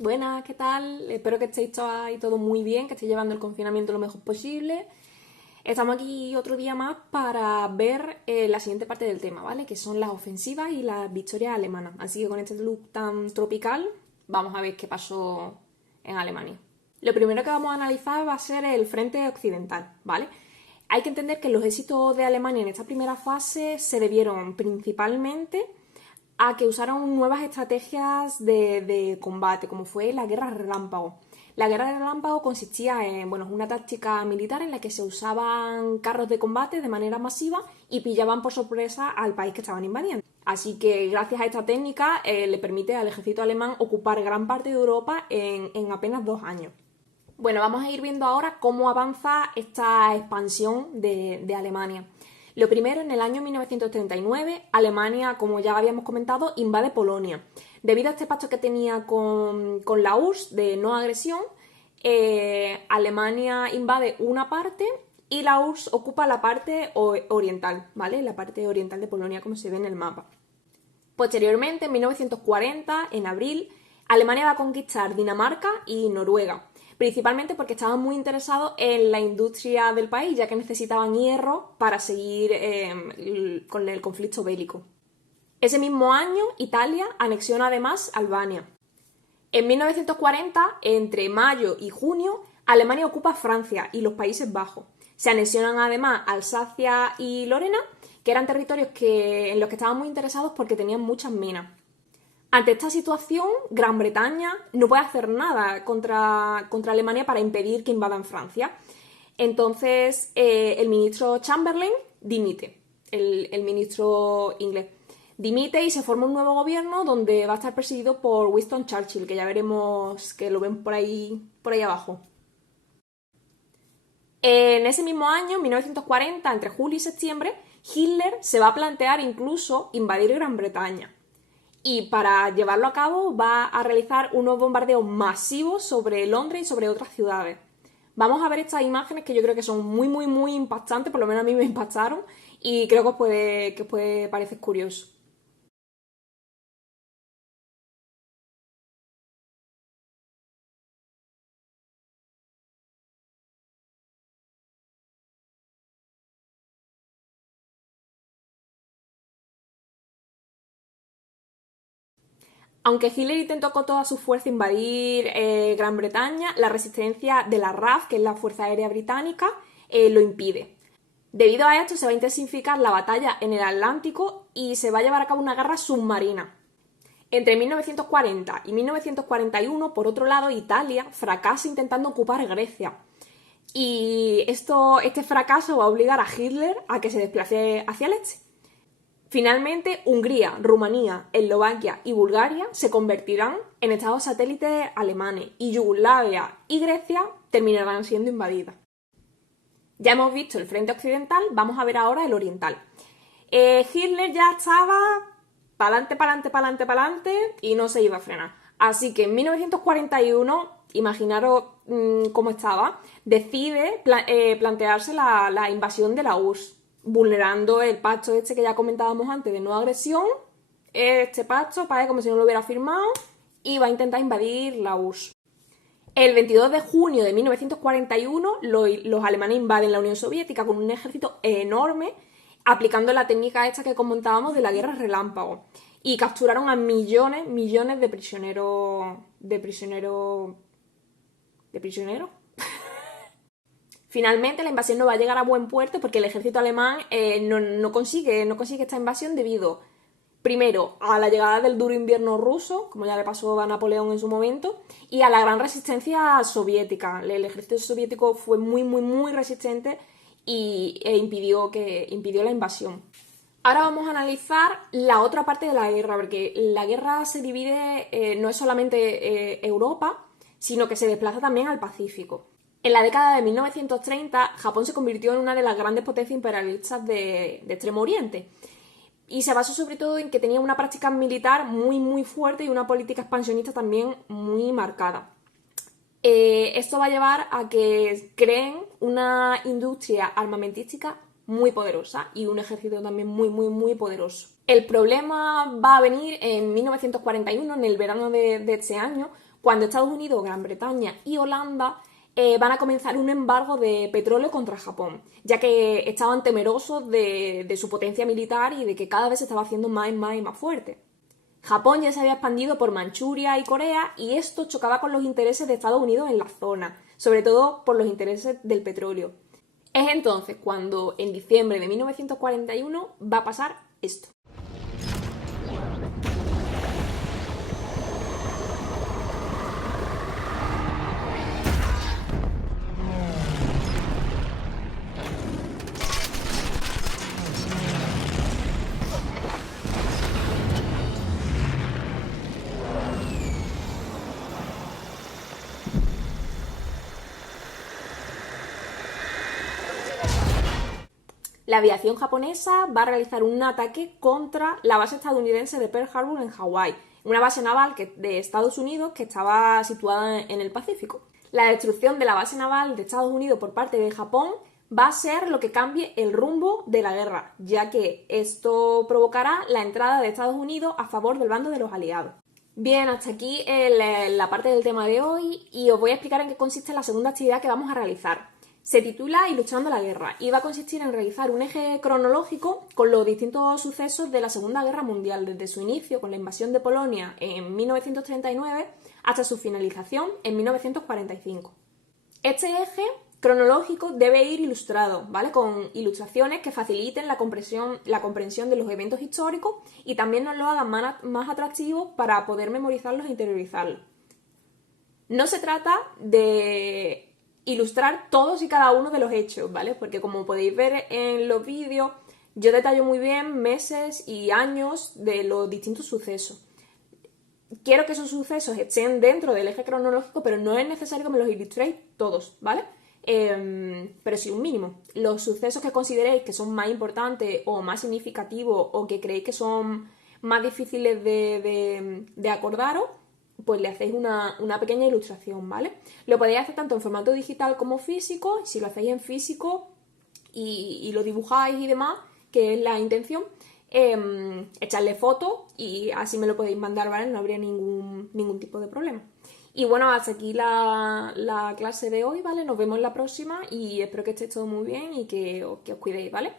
Buenas, ¿qué tal? Espero que estéis todas ahí todo muy bien, que estéis llevando el confinamiento lo mejor posible. Estamos aquí otro día más para ver la siguiente parte del tema, ¿vale? Que son las ofensivas y las victorias alemanas. Así que con este look tan tropical, vamos a ver qué pasó en Alemania. Lo primero que vamos a analizar va a ser el frente occidental, ¿vale? Hay que entender que los éxitos de Alemania en esta primera fase se debieron principalmente a que usaron nuevas estrategias de combate, como fue la guerra relámpago. La guerra relámpago consistía en una táctica militar en la que se usaban carros de combate de manera masiva y pillaban por sorpresa al país que estaban invadiendo. Así que gracias a esta técnica le permite al ejército alemán ocupar gran parte de Europa en apenas 2 años. Bueno, vamos a ir viendo ahora cómo avanza esta expansión de Alemania. Lo primero, en el año 1939, Alemania, como ya habíamos comentado, invade Polonia. Debido a este pacto que tenía con la URSS de no agresión, Alemania invade una parte y la URSS ocupa la parte oriental, ¿vale? La parte oriental de Polonia, como se ve en el mapa. Posteriormente, en 1940, en abril, Alemania va a conquistar Dinamarca y Noruega, principalmente porque estaban muy interesados en la industria del país, ya que necesitaban hierro para seguir con el conflicto bélico. Ese mismo año, Italia anexiona además Albania. En 1940, entre mayo y junio, Alemania ocupa Francia y los Países Bajos. Se anexionan además Alsacia y Lorena, que eran territorios en los que estaban muy interesados porque tenían muchas minas. Ante esta situación, Gran Bretaña no puede hacer nada contra Alemania para impedir que invadan Francia. Entonces, el ministro Chamberlain dimite, el ministro inglés. Dimite y se forma un nuevo gobierno donde va a estar presidido por Winston Churchill, que ya veremos que lo ven por ahí abajo. En ese mismo año, 1940, entre julio y septiembre, Hitler se va a plantear incluso invadir Gran Bretaña. Y para llevarlo a cabo va a realizar unos bombardeos masivos sobre Londres y sobre otras ciudades. Vamos a ver estas imágenes que yo creo que son muy, muy, muy impactantes, por lo menos a mí me impactaron, y creo que os puede parecer curioso. Aunque Hitler intentó con toda su fuerza invadir Gran Bretaña, la resistencia de la RAF, que es la Fuerza Aérea Británica, lo impide. Debido a esto se va a intensificar la batalla en el Atlántico y se va a llevar a cabo una guerra submarina. Entre 1940 y 1941, por otro lado, Italia fracasa intentando ocupar Grecia. Y este fracaso va a obligar a Hitler a que se desplace hacia el este. Finalmente, Hungría, Rumanía, Eslovaquia y Bulgaria se convertirán en estados satélites alemanes y Yugoslavia y Grecia terminarán siendo invadidas. Ya hemos visto el frente occidental, vamos a ver ahora el oriental. Hitler ya estaba pa'lante, pa'lante, pa'lante, pa'lante y no se iba a frenar. Así que en 1941, imaginaros cómo estaba, decide plantearse la invasión de la URSS, vulnerando el pacto este que ya comentábamos antes de no agresión. Este pacto parece como si no lo hubiera firmado y va a intentar invadir la URSS. El 22 de junio de 1941 los alemanes invaden la Unión Soviética con un ejército enorme, aplicando la técnica esta que comentábamos de la guerra relámpago, y capturaron a millones de prisioneros. Finalmente, la invasión no va a llegar a buen puerto porque el ejército alemán no consigue esta invasión debido, primero, a la llegada del duro invierno ruso, como ya le pasó a Napoleón en su momento, y a la gran resistencia soviética. El ejército soviético fue muy, muy, muy resistente e impidió la invasión. Ahora vamos a analizar la otra parte de la guerra, porque la guerra se divide, no es solamente Europa, sino que se desplaza también al Pacífico. En la década de 1930, Japón se convirtió en una de las grandes potencias imperialistas de Extremo Oriente. Y se basó sobre todo en que tenía una práctica militar muy, muy fuerte y una política expansionista también muy marcada. Esto va a llevar a que creen una industria armamentística muy poderosa y un ejército también muy, muy, muy poderoso. El problema va a venir en 1941, en el verano de ese año, cuando Estados Unidos, Gran Bretaña y Holanda van a comenzar un embargo de petróleo contra Japón, ya que estaban temerosos de su potencia militar y de que cada vez se estaba haciendo más y más y más fuerte. Japón ya se había expandido por Manchuria y Corea y esto chocaba con los intereses de Estados Unidos en la zona, sobre todo por los intereses del petróleo. Es entonces cuando en diciembre de 1941 va a pasar esto. La aviación japonesa va a realizar un ataque contra la base estadounidense de Pearl Harbor en Hawái, una base naval de Estados Unidos que estaba situada en el Pacífico. La destrucción de la base naval de Estados Unidos por parte de Japón va a ser lo que cambie el rumbo de la guerra, ya que esto provocará la entrada de Estados Unidos a favor del bando de los aliados. Bien, hasta aquí la parte del tema de hoy y os voy a explicar en qué consiste la segunda actividad que vamos a realizar. Se titula Ilustrando la guerra y va a consistir en realizar un eje cronológico con los distintos sucesos de la Segunda Guerra Mundial, desde su inicio con la invasión de Polonia en 1939 hasta su finalización en 1945. Este eje cronológico debe ir ilustrado, ¿vale? Con ilustraciones que faciliten la comprensión de los eventos históricos y también nos lo hagan más atractivos para poder memorizarlos e interiorizarlos. No se trata de ilustrar todos y cada uno de los hechos, ¿vale? Porque como podéis ver en los vídeos, yo detallo muy bien meses y años de los distintos sucesos. Quiero que esos sucesos estén dentro del eje cronológico, pero no es necesario que me los ilustréis todos, ¿vale? Pero sí un mínimo. Los sucesos que consideréis que son más importantes o más significativos o que creéis que son más difíciles de acordaros, pues le hacéis una pequeña ilustración, ¿vale? Lo podéis hacer tanto en formato digital como físico. Si lo hacéis en físico y lo dibujáis y demás, que es la intención, echarle fotos y así me lo podéis mandar, ¿vale? No habría ningún tipo de problema. Y bueno, hasta aquí la clase de hoy, ¿vale? Nos vemos en la próxima y espero que estéis todo muy bien y que os cuidéis, ¿vale?